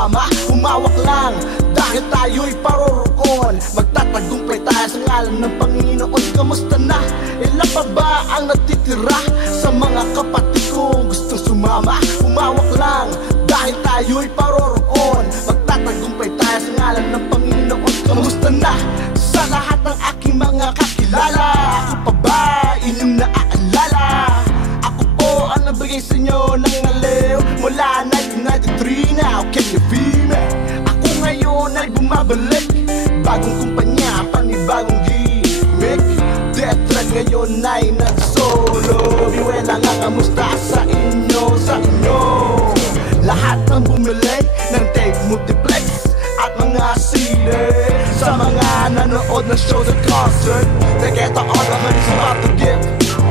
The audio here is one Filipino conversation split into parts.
sumama, humawak lang dahil tayo'y paroroon. Magtatagumpay tayo sa ngalan ng Panginoon. Kamusta na? Ilan pa ba ang natitira sa mga kapatid kong gustong sumama? Humawak lang dahil tayo'y paroroon. Magtatagumpay tayo sa ngalan ng Panginoon. Kamusta na sa lahat ng aking mga kakilala? Ako pa ba inyong naaalala? Ako po ang nabigay sa inyo ng aliw mula 1993. Now can you feel me? Ako ngayon ay bumabalik, bagong kumpanya, panibagong gimmick. Death Threat ngayon ay nag-solo. Biwela nga kamusta sa inyo, sa inyo. Lahat ng bumili ng tape multiplex at mga CD, sa mga nanood ng shows at concert, they get all the money's about to give.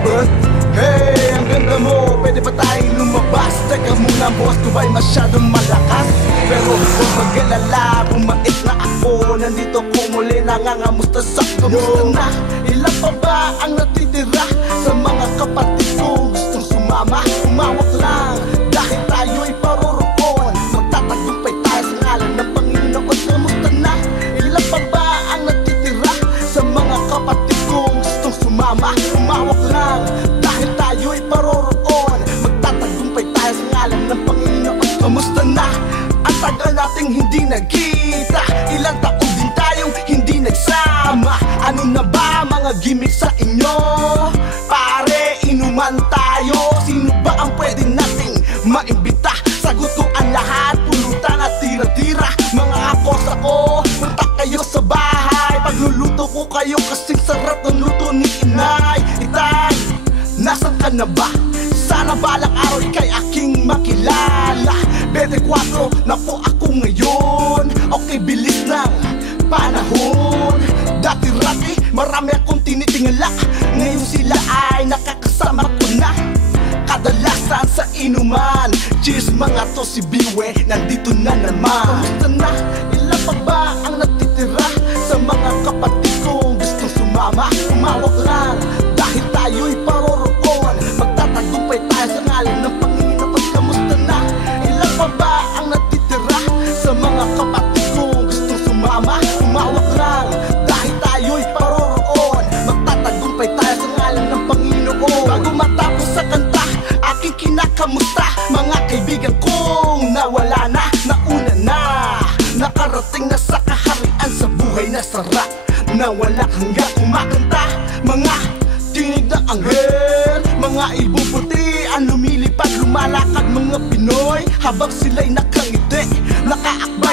But hey, ang ganda mo, pwede ba tayong lumabas? Teka muna boss, ko ba'y masyadong malakas? Pero huwag mag-alala, bumait na ako. Nandito ko muli, nangangamusta sa kamusta na? Ilan pa ba ang natitira sa mga kapatid kong gustong sumama? Humawak lang dahil tayo'y paroroon. Magtatagumpay tayo sa ngalan ng Panginoon. Kamusta na? Ilan pa ba ang natitira sa mga kapatid kong gustong sumama? Humawak lang dahil tayo'y paroroon. Magtatagumpay tayo sa ngalan ng Panginoon. Kamusta na? Ang tagal nating hindi nagkita, ilang taon din tayong hindi nagsama. Ano na ba mga gimmick sa inyo? Pare, inuman tayo. Sino ba ang pwede nating maimbita? Sagutuan lahat, pulutan at tira-tira. Mga akos ako, punta kayo sa bahay. Pagluluto ko kayo kasing sarap ng luto ni Inay. Itay, nasan ka na ba? Sana balang araw ika'y aking makilala. 24 na po ako ngayon. Okay, bilis ng panahon. Dati-rati, marami akong tinitingala. Ngayon sila ay nakakasama ko na. Kadalasan sa inuman. Cheers mga to, si Biwe, nandito na naman. Kamusta na? Ilan pa ba ang natitira sa mga kapatid kong gustong sumama? Humawak lang dahil tayo'y paroroon. Magtatagumpay tayo sa ngalan ng Panginoon. Kamusta na? Ilan pa ba ang natitira sa mga kapatid kong gustong sumama? Humawak lang dahil tayo'y paroroon. Magtatagumpay tayo sa ngalan ng Panginoon. Bago matapos sa kanta, aking kinakamusta mga kaibigan kong nawala na, nauna na. Nakarating na sa kaharian sa buhay na sarap, na wala hanggang kumakanta. Mga tinig na anghel, mga ibong puti ang lumilipad, lumalakad mga Pinoy habang sila'y nakangiti. Nakaakba